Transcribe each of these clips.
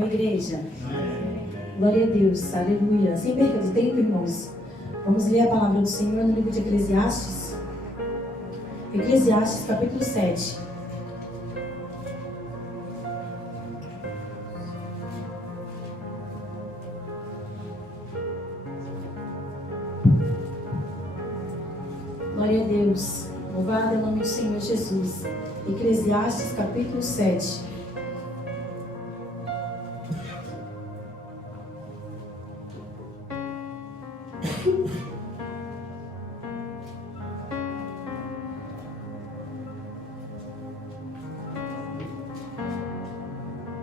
Senhor, igreja. Glória a Deus, aleluia. Sem perca de tempo, irmãos, vamos ler a palavra do Senhor no livro de Eclesiastes. Eclesiastes, capítulo 7. Glória a Deus. Louvado é o nome do Senhor Jesus. Eclesiastes, capítulo 7.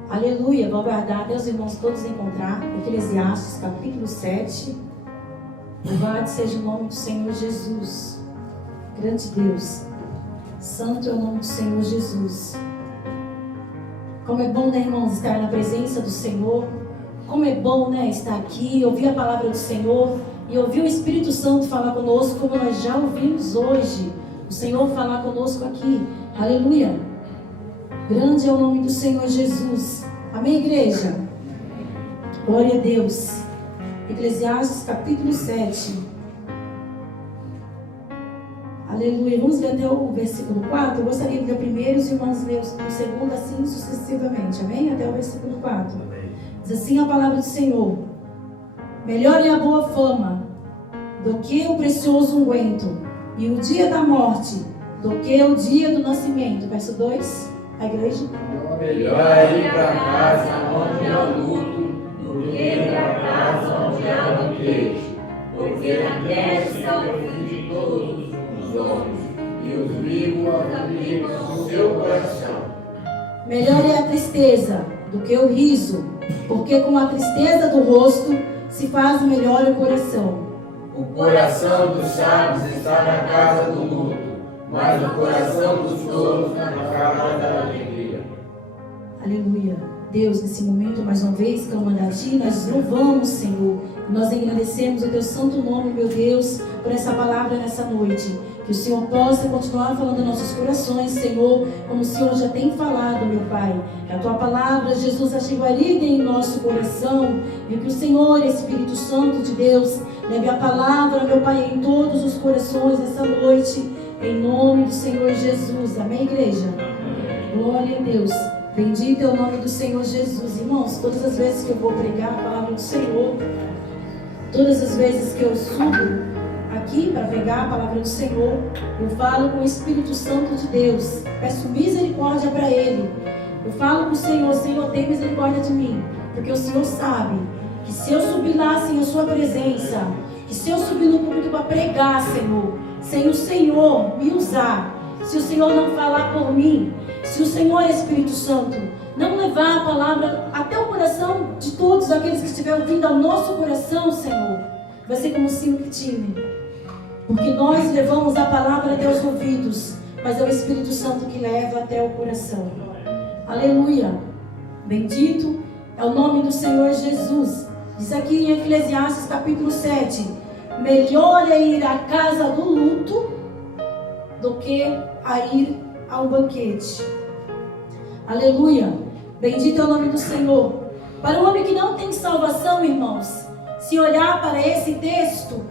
Aleluia. Vou aguardar Deus, irmãos, todos encontrar. Eclesiastes, capítulo 7. Louvado seja o nome do Senhor Jesus. Grande Deus, santo é o nome do Senhor Jesus. Como é bom, né, irmãos, estar na presença do Senhor. Como é bom, né, estar aqui, ouvir a palavra do Senhor e ouvir o Espírito Santo falar conosco, como nós já ouvimos hoje. O Senhor falar conosco aqui. Aleluia. Grande é o nome do Senhor Jesus. Amém, igreja? Glória a Deus. Eclesiastes, capítulo 7. Aleluia. Vamos ler até o versículo 4. Eu gostaria de ler o primeiro e os irmãos ler o segundo, assim sucessivamente. Amém? Até o versículo 4. Diz assim a palavra do Senhor: melhor é a boa fama do que o precioso unguento, e o dia da morte do que o dia do nascimento. Verso 2. A igreja. Melhor é ir para casa onde há luto do que ir para casa onde há banquete, porque na terra está o fim de todos os homens, e os vivos afligam o seu coração. Melhor é a tristeza do que o riso, porque com a tristeza do rosto se faz melhor o coração. O coração dos sábios está na casa do luto, mas o coração dos tolos na casa da alegria. Aleluia. Deus, nesse momento, mais uma vez, clamando a Ti, nós louvamos, Senhor. Nós agradecemos o Teu santo nome, meu Deus, por essa palavra nessa noite. Que o Senhor possa continuar falando em nossos corações, Senhor, como o Senhor já tem falado, meu Pai. Que a Tua palavra, Jesus, ache guarida em nosso coração. E que o Senhor, Espírito Santo de Deus, leve a palavra, meu Pai, em todos os corações nessa noite. Em nome do Senhor Jesus. Amém, igreja? Glória a Deus. Bendito é o nome do Senhor Jesus. Irmãos, todas as vezes que eu vou pregar a palavra do Senhor, todas as vezes que eu subo aqui para pregar a palavra do Senhor, eu falo com o Espírito Santo de Deus. Peço misericórdia para Ele. Eu falo com o Senhor: Senhor, tem misericórdia de mim. Porque o Senhor sabe que se eu subir lá sem a Sua presença, que se eu subir no púlpito para pregar, Senhor, sem o Senhor me usar, se o Senhor não falar por mim, se o Senhor, Espírito Santo, não levar a palavra até o coração de todos aqueles que estiverem ouvindo ao nosso coração, Senhor, vai ser como um simples time. Porque nós levamos a palavra até os ouvidos, mas é o Espírito Santo que leva até o coração. Aleluia. Bendito é o nome do Senhor Jesus. Diz aqui em Eclesiastes capítulo 7: melhor é ir à casa do luto do que a ir ao banquete. Aleluia. Bendito é o nome do Senhor. Para o homem que não tem salvação, irmãos, se olhar para esse texto,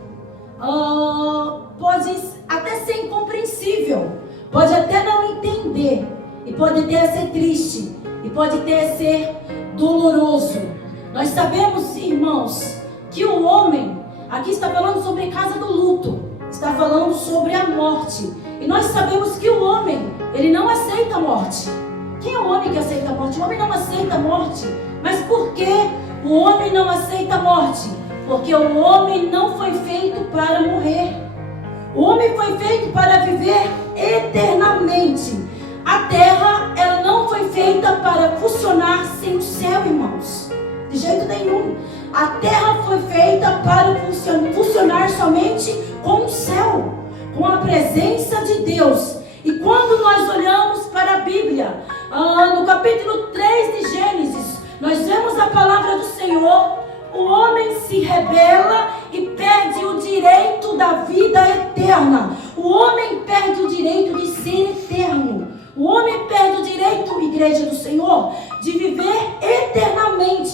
pode até ser incompreensível, pode até não entender, e pode até ser triste, e pode até ser doloroso. Nós sabemos, irmãos, que o homem, aqui está falando sobre a casa do luto, está falando sobre a morte. E nós sabemos que o homem, ele não aceita a morte. Quem é o homem que aceita a morte? O homem não aceita a morte. Mas por que o homem não aceita a morte? Porque o homem não foi feito para morrer. O homem foi feito para viver eternamente. A terra, ela não foi feita para funcionar sem o céu, irmãos. De jeito nenhum. A terra foi feita para funcionar somente com o céu, com a presença de Deus. E quando nós olhamos para a Bíblia, no capítulo 3 de Gênesis, nós vemos a palavra do Senhor. O homem se rebela e perde o direito da vida eterna. O homem perde o direito de ser eterno. O homem perde o direito, igreja do Senhor, de viver eternamente.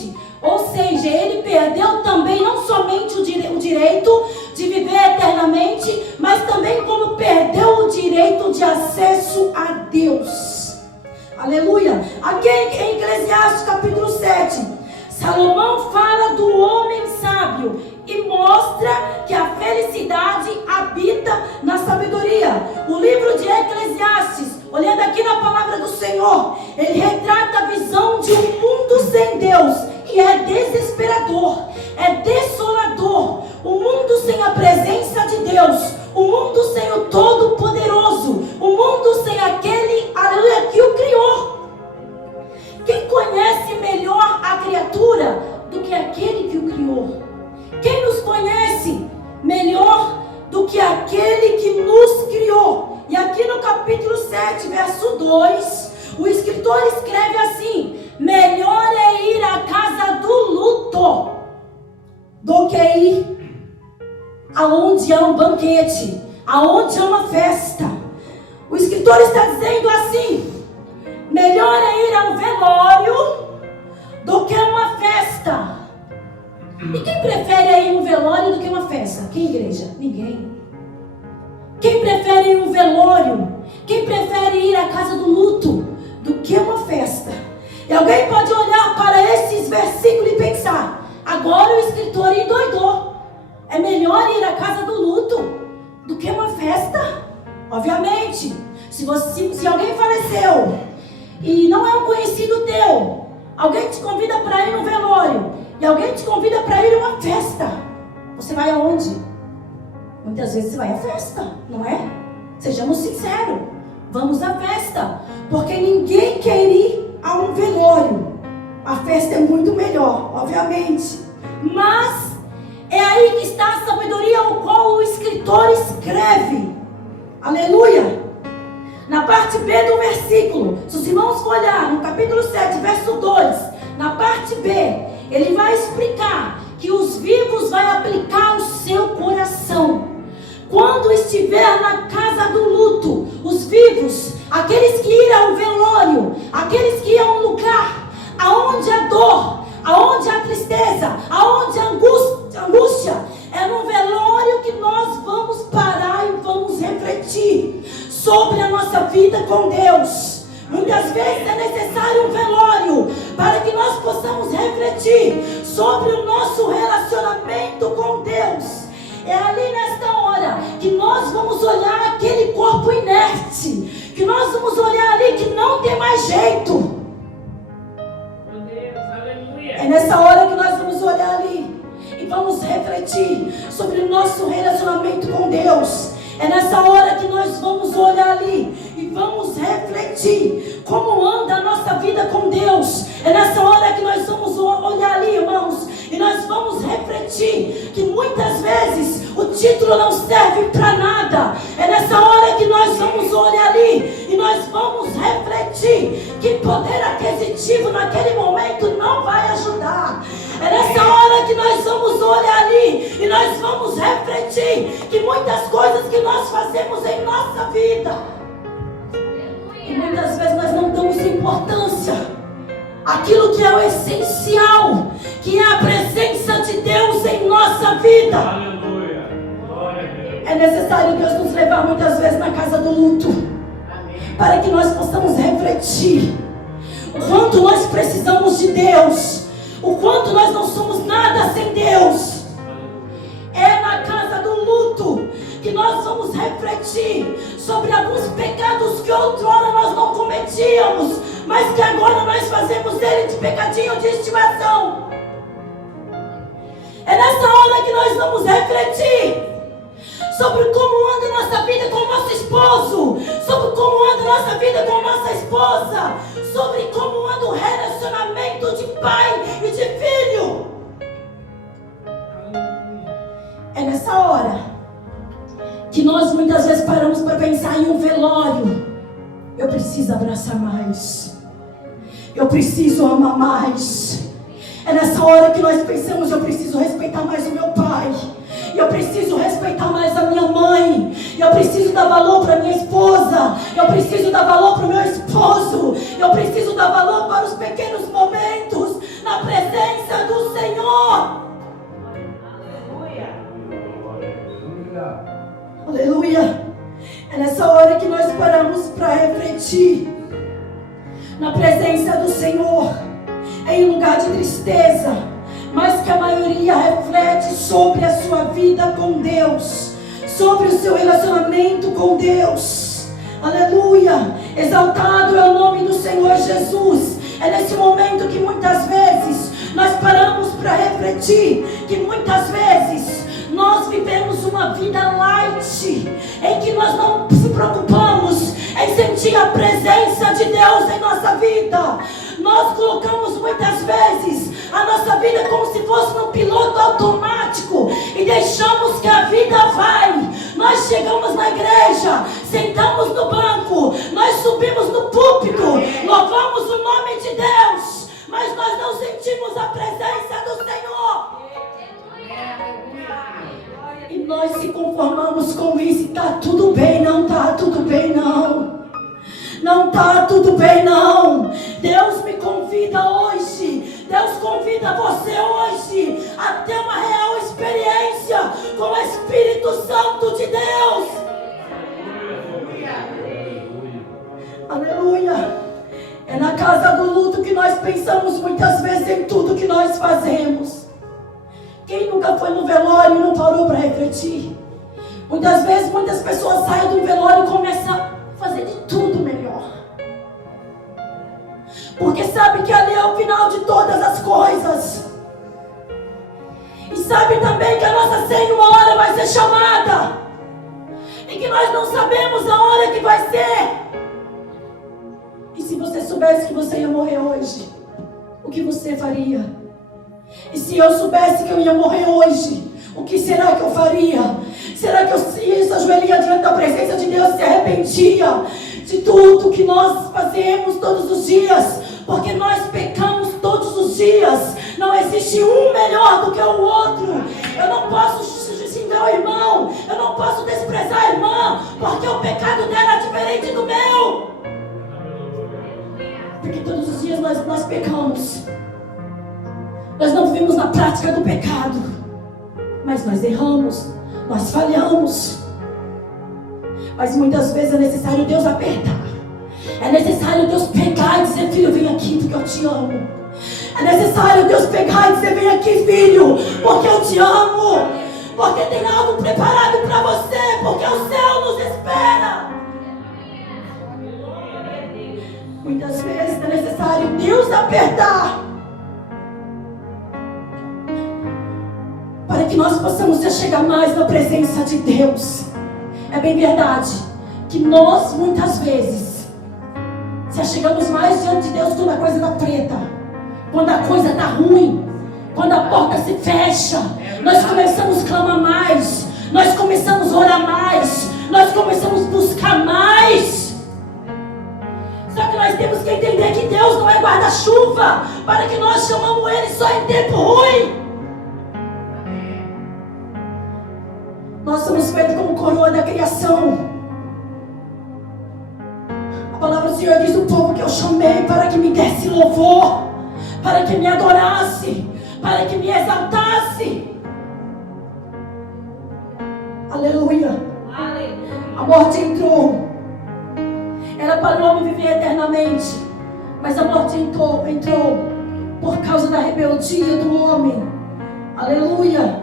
direito de viver eternamente, mas também como perdeu o direito de acesso a Deus. Aleluia. Aqui em Eclesiastes capítulo 7, Salomão fala do homem sábio e mostra que a felicidade habita na sabedoria. O livro de Eclesiastes, olhando aqui na palavra do Senhor, ele retrata a visão de um mundo sem Deus, que é desesperador, é desolador. O mundo sem a presença de Deus, o mundo sem o Todo-Poderoso, o mundo sem aquele, aleluia, que o criou. Quem conhece melhor a criatura do que aquele que o criou? Quem nos conhece melhor do que aquele que nos criou? E aqui no capítulo 7, verso 2, o escritor escreve assim: melhor é ir à casa do luto do que ir aonde há um banquete, aonde há uma festa. O escritor está dizendo assim: melhor é ir ao velório do que a uma festa. E quem prefere ir a um velório do que uma festa? Que igreja? Ninguém. Quem prefere ir a um velório? Quem prefere ir à casa do luto do que uma festa? E alguém pode olhar para esses versículos e pensar: agora o escritor endoidou. É melhor ir à casa do luto do que uma festa? Obviamente, se alguém faleceu e não é um conhecido teu, alguém te convida para ir no velório e alguém te convida para ir a uma festa, você vai aonde? Muitas vezes você vai à festa, não é? Sejamos sinceros, vamos à festa, porque ninguém quer ir a um velório. A festa é muito melhor, obviamente, mas é aí que está a sabedoria ao qual o escritor escreve. Aleluia! Na parte B do versículo, se os irmãos for olhar no capítulo 7, verso 2, na parte B, ele vai explicar que os vivos vai aplicar o seu coração. Quando estiver na casa do luto, os vivos, aqueles que irão ao velório, aqueles que iam a um lugar aonde a dor, aonde a tristeza, aonde a angústia, é no velório que nós vamos parar e vamos refletir sobre a nossa vida com Deus. Muitas vezes é necessário um velório para que nós possamos refletir sobre o nosso relacionamento com Deus. É ali nesta hora que nós vamos olhar aquele corpo inerte, que nós vamos olhar ali que não tem mais jeito. É nessa hora que nós vamos olhar ali e vamos refletir sobre o nosso relacionamento com Deus. É nessa hora que nós vamos olhar ali e vamos refletir como anda a nossa vida com Deus. É nessa hora que nós vamos olhar ali, irmãos, e nós vamos refletir que muitas vezes o título não serve para nada. É nessa hora que nós vamos olhar ali e nós vamos refletir que poder aquisitivo naquele momento não vai ajudar. É nessa hora que nós vamos olhar ali e nós vamos refletir que muitas coisas que nós fazemos em nossa vida, e muitas vezes nós não damos importância àquilo que é o essencial, que é a presença de Deus em nossa vida. Aleluia. Glória a Deus. É necessário Deus nos levar muitas vezes na casa do luto, para que nós possamos refletir o quanto nós precisamos de Deus, o quanto nós não somos nada sem Deus. É na casa do luto que nós vamos refletir sobre alguns pecados que outrora nós não cometíamos, mas que agora nós fazemos dele de pecadinho de estimação. É nessa hora que nós vamos refletir sobre como anda a nossa vida com o nosso esposo, sobre como anda a nossa vida com a nossa esposa, sobre como anda o relacionamento de pai e de filho. É nessa hora que nós muitas vezes paramos para pensar em um velório. Eu preciso abraçar mais, eu preciso amar mais. É nessa hora que nós pensamos: eu preciso respeitar mais o meu pai, eu preciso respeitar mais a minha mãe, eu preciso dar valor para minha esposa, eu preciso dar valor para o meu esposo, eu preciso dar valor para os pequenos momentos na presença do Senhor. Aleluia. refletir na presença do Senhor em lugar de tristeza, mas que a maioria reflete sobre a sua vida com Deus, sobre o seu relacionamento com Deus. Aleluia! Exaltado é o nome do Senhor Jesus. É nesse momento que muitas vezes nós paramos para refletir, que muitas vezes nós vivemos uma vida light, em que nós não se preocupamos em sentir a presença de Deus em nossa vida. Nós colocamos muitas vezes a nossa vida como se fosse num piloto automático e deixamos que a vida vai. Nós chegamos na igreja, sentamos no banco, nós subimos no púlpito, louvamos o nome de Deus, mas nós não sentimos a presença do Senhor. E nós se conformamos com isso. Está tudo bem, não está tudo bem, não. Não está tudo bem, não. Deus me convida hoje, Deus convida você hoje a ter uma real experiência com o Espírito Santo de Deus. Aleluia. É na casa do luto que nós pensamos muitas vezes em tudo que nós fazemos. Quem nunca foi no velório e não parou para refletir? Muitas vezes, muitas pessoas saem do velório e começam a fazer de tudo melhor, porque sabe que ali é o final de todas as coisas. E sabe também que a nossa senha uma hora vai ser chamada, e que nós não sabemos a hora que vai ser. E se você soubesse que você ia morrer hoje, o que você faria? E se eu soubesse que eu ia morrer hoje, o que será que eu faria? Será que eu ia se ajoelhar diante da presença de Deus e se arrependia de tudo que nós fazemos todos os dias? Porque nós pecamos todos os dias. Não existe um melhor do que o outro. Eu não posso xingar o irmão, eu não posso desprezar a irmã, porque o pecado dela é diferente do meu. Porque todos os dias nós pecamos. Nós não vivemos na prática do pecado, mas nós erramos, nós falhamos. Mas muitas vezes é necessário Deus apertar. É necessário Deus pegar e dizer: filho, vem aqui porque eu te amo. É necessário Deus pegar e dizer: vem aqui, filho, porque eu te amo. Porque tem algo preparado para você, porque o céu nos espera. Muitas vezes é necessário Deus apertar para que nós possamos já chegar mais na presença de Deus. É bem verdade que nós muitas vezes já chegamos mais diante de Deus quando a coisa está preta, quando a coisa está ruim, quando a porta se fecha. Nós começamos a clamar mais, nós começamos a orar mais, nós começamos a buscar mais. Só que nós temos que entender que Deus não é guarda-chuva para que nós chamamos Ele só em tempo ruim. Nós somos feitos como coroa da criação. A palavra do Senhor diz: o povo que eu chamei para que me desse louvor, para que me adorasse, para que me exaltasse. Aleluia. A morte entrou. Era para o homem viver eternamente, mas a morte entrou por causa da rebeldia do homem. Aleluia.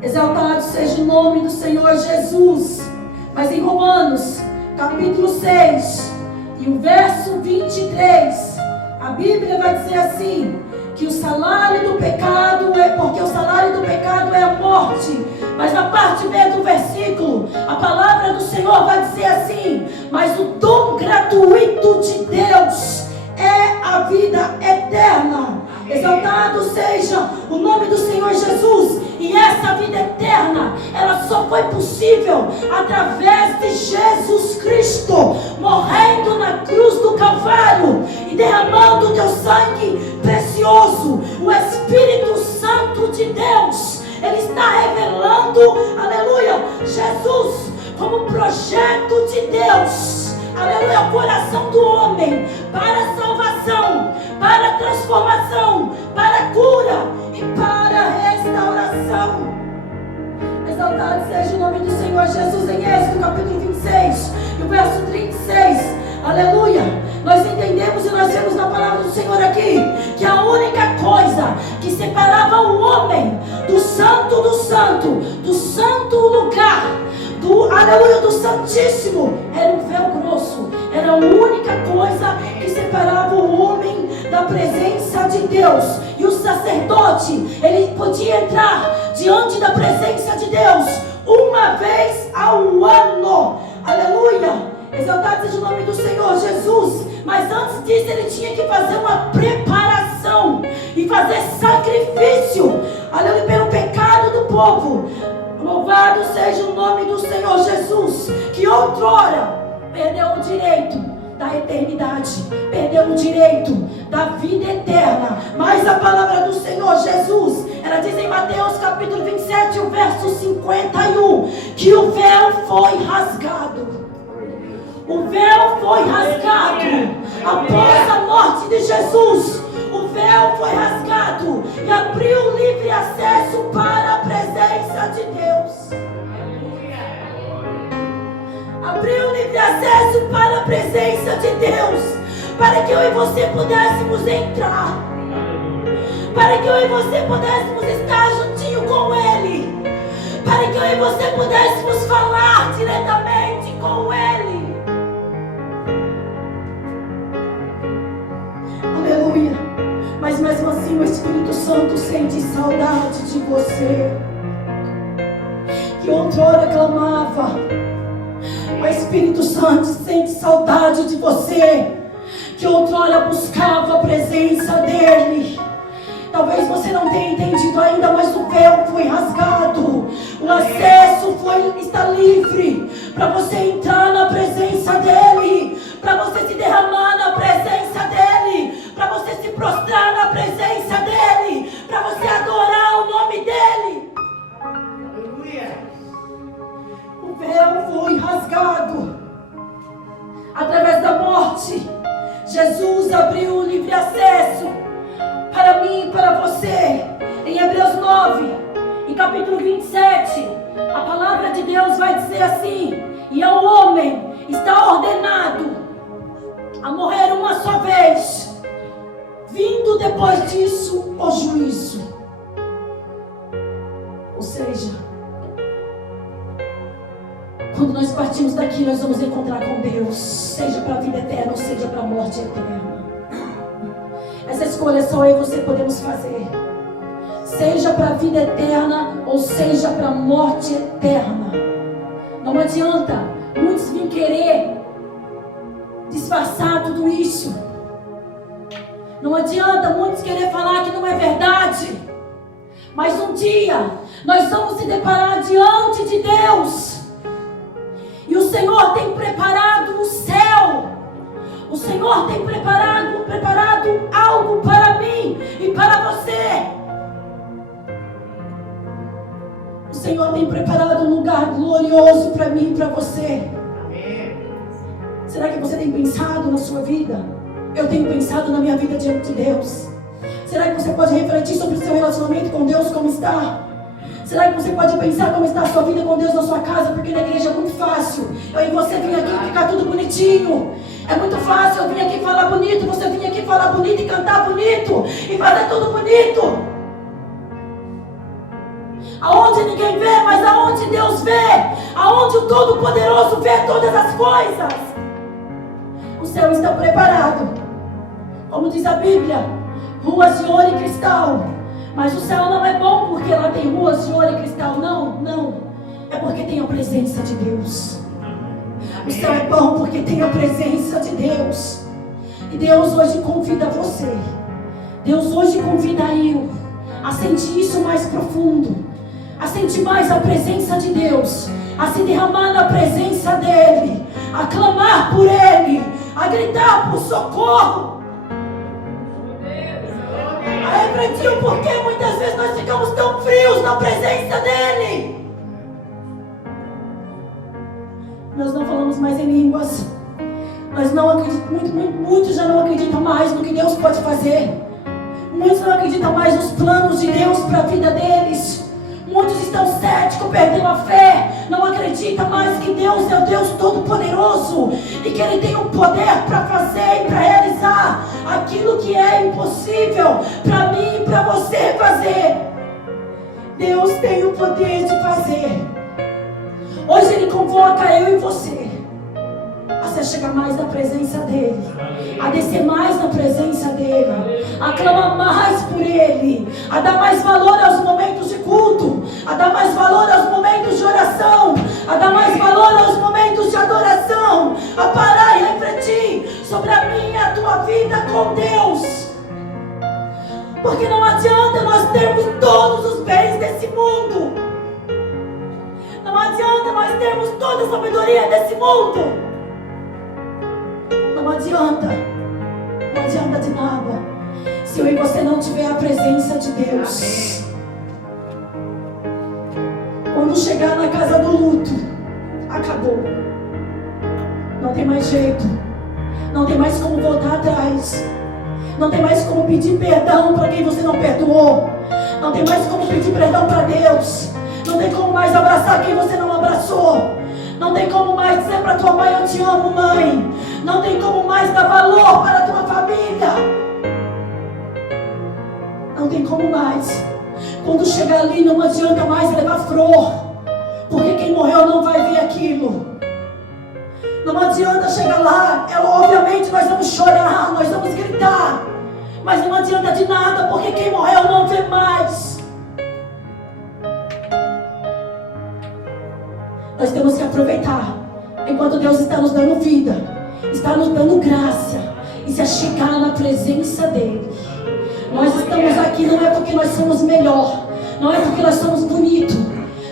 Exaltado seja o nome do Senhor Jesus. Mas em Romanos, capítulo 6, e o verso 23, a Bíblia vai dizer assim: que o salário do pecado porque o salário do pecado é a morte. Mas na parte B do versículo, a palavra do Senhor vai dizer assim: mas o dom gratuito de Deus é a vida eterna. Exaltado seja o nome do Senhor Jesus. E essa vida eterna, ela só foi possível através de Jesus Cristo, morrendo na cruz do Calvário e derramando o teu sangue precioso. O Espírito Santo de Deus, Ele está revelando, aleluia, Jesus como projeto de Deus, aleluia, o coração do homem para a salvação, para a transformação, para a cura e para a restauração. Exaltado seja o nome do Senhor Jesus. Em Êxodo capítulo 26 e o verso 36, Aleluia. Nós entendemos e nós vemos na palavra do Senhor aqui que a única coisa que separava o homem do santo lugar, aleluia, do santíssimo, era um véu grosso. Era a única coisa que separava o homem da presença de Deus. E o sacerdote, ele podia entrar diante da presença de Deus uma vez ao ano. Aleluia. Exaltado seja o nome do Senhor Jesus. Mas antes disso ele tinha que fazer uma preparação e fazer sacrifício, aleluia, pelo pecado do povo. Louvado seja o nome do Senhor Jesus, que outrora perdeu o direito da eternidade, perdeu o direito da vida eterna. Mas a palavra do Senhor Jesus, ela diz em Mateus capítulo 27, o verso 51, que o véu foi rasgado. O véu foi rasgado após a morte de Jesus. O véu foi rasgado e abriu livre acesso para a presença de Deus. Abriu livre acesso para a presença de Deus, para que eu e você pudéssemos entrar, para que eu e você pudéssemos estar juntinho com Ele, para que eu e você pudéssemos falar diretamente com Ele. Aleluia. Mas mesmo assim o Espírito Santo sente saudade de você, que outrora clamava. O Espírito Santo sente saudade de você, que outrora buscava a presença dEle. Talvez você não tenha entendido ainda, mas o véu foi rasgado. O acesso está livre para você entrar na presença dEle, para você se derramar na presença dEle, para você se prostrar na presença dEle, para você adorar o nome dEle. O véu foi rasgado através da morte. Jesus abriu o livre acesso para mim e para você. Em Hebreus 9, em capítulo 27, a palavra de Deus vai dizer assim: e ao homem está ordenado a morrer uma só vez, vindo depois disso o juízo. Ou seja, quando nós partimos daqui, nós vamos encontrar com Deus, seja para a vida eterna ou seja para a morte eterna. Essa escolha só eu e você podemos fazer, seja para a vida eterna ou seja para a morte eterna. Não adianta muitos virem querer disfarçar tudo isso. Não adianta muitos querer falar que não é verdade. Mas um dia nós vamos se deparar diante de Deus. E o Senhor tem preparado o céu. O Senhor tem preparado algo para mim e para você. O Senhor tem preparado um lugar glorioso para mim e para você. Será que você tem pensado na sua vida? Eu tenho pensado na minha vida diante de Deus. Será que você pode refletir sobre o seu relacionamento com Deus, como está? Será que você pode pensar como está a sua vida com Deus na sua casa? Porque na igreja é muito fácil eu e você vir aqui ficar tudo bonitinho. É muito fácil eu vir aqui falar bonito, você vir aqui falar bonito e cantar bonito e fazer tudo bonito. Aonde ninguém vê, mas aonde Deus vê, aonde o Todo-Poderoso vê todas as coisas. O céu está preparado, como diz a Bíblia, ruas de ouro e cristal. Mas o céu não é bom porque lá tem ruas de ouro e cristal. Não. É porque tem a presença de Deus. O céu é bom porque tem a presença de Deus. E Deus hoje convida você. Deus hoje convida eu a sentir isso mais profundo, a sentir mais a presença de Deus, a se derramar na presença dEle, a clamar por Ele, a gritar por socorro, a refletir o porquê muitas vezes nós ficamos tão frios na presença dEle. Nós não falamos mais em línguas. Nós não acreditamos, muitos já não acreditam mais no que Deus pode fazer. Muitos não acreditam mais nos planos de Deus para a vida deles. Muitos estão céticos, médico perdeu a fé, não acredita mais que Deus é o Deus Todo-Poderoso e que Ele tem o poder para fazer e para realizar aquilo que é impossível para mim e para você fazer. Deus tem o poder de fazer. Hoje Ele convoca eu e você a se chegar mais na presença dEle, a descer mais na presença dEle, a clamar mais por Ele, a dar mais valor aos momentos de culto, a dar mais valor aos momentos de oração, a dar mais valor aos momentos de adoração, a parar e refletir sobre a minha e a tua vida com Deus. Porque não adianta nós termos todos os bens desse mundo, não adianta nós termos toda a sabedoria desse mundo, não adianta de nada se eu e você não tiver a presença de Deus. Quando chegar na casa do luto, acabou, não tem mais jeito, não tem mais como voltar atrás, não tem mais como pedir perdão para quem você não perdoou, não tem mais como pedir perdão para Deus, não tem como mais abraçar quem você não abraçou, não tem como mais dizer para tua mãe: eu te amo, mãe. Não tem como mais dar valor para a tua família. Não tem como mais. Quando chegar ali, não adianta mais levar flor, porque quem morreu não vai ver aquilo. Não adianta chegar lá. Obviamente nós vamos chorar, nós vamos gritar, mas não adianta de nada, porque quem morreu não vê mais. Nós temos que aproveitar enquanto Deus está nos dando vida, está nos dando graça, e se achegar na presença dEle. Nós estamos aqui não é porque nós somos melhor, não é porque nós somos bonitos,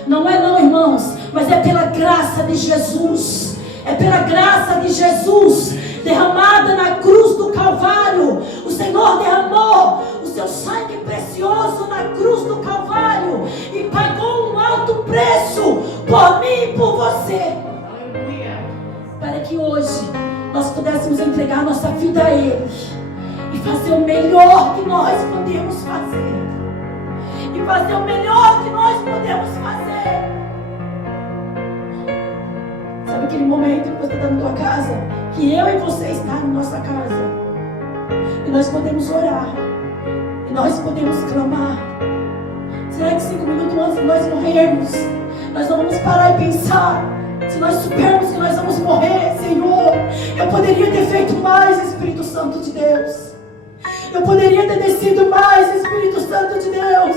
não é não, irmãos, mas é pela graça de Jesus. É pela graça de Jesus derramada na cruz do Calvário. O Senhor derramou o seu sangue precioso na cruz do Calvário e pagou um alto preço por mim e por você, para que hoje nós pudéssemos entregar nossa vida a Ele e fazer o melhor que nós podemos fazer. E fazer o melhor que nós podemos fazer. Sabe aquele momento que você está na tua casa, que eu e você estamos na nossa casa, e nós podemos orar, e nós podemos clamar? Será que 5 minutos antes de nós morrermos, nós não vamos parar e pensar: se nós soubermos que nós vamos morrer, Senhor, eu poderia ter feito mais, Espírito Santo de Deus. Eu poderia ter descido mais, Espírito Santo de Deus.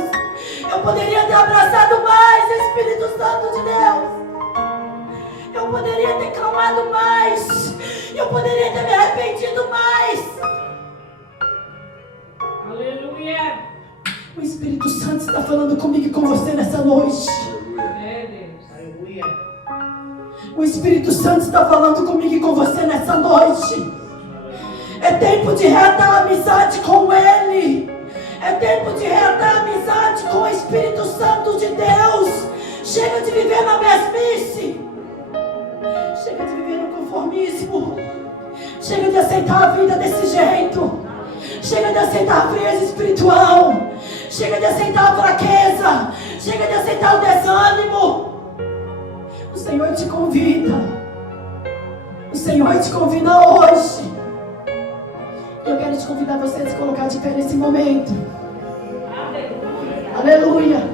Eu poderia ter abraçado mais, Espírito Santo de Deus. Eu poderia ter clamado mais. Eu poderia ter me arrependido mais. Aleluia. O Espírito Santo está falando comigo e com você nessa noite. É Deus. Aleluia. O Espírito Santo está falando comigo e com você nessa noite. É tempo de reatar a amizade com Ele. É tempo de reatar a amizade com o Espírito Santo de Deus. Chega de viver na mesmice. Chega de viver no conformismo. Chega de aceitar a vida desse jeito. Chega de aceitar a frieza espiritual. Chega de aceitar a fraqueza. Chega de aceitar o desânimo. O Senhor te convida. O Senhor te convida hoje. Eu quero te convidar você a se colocar de pé nesse momento. Aleluia. Aleluia.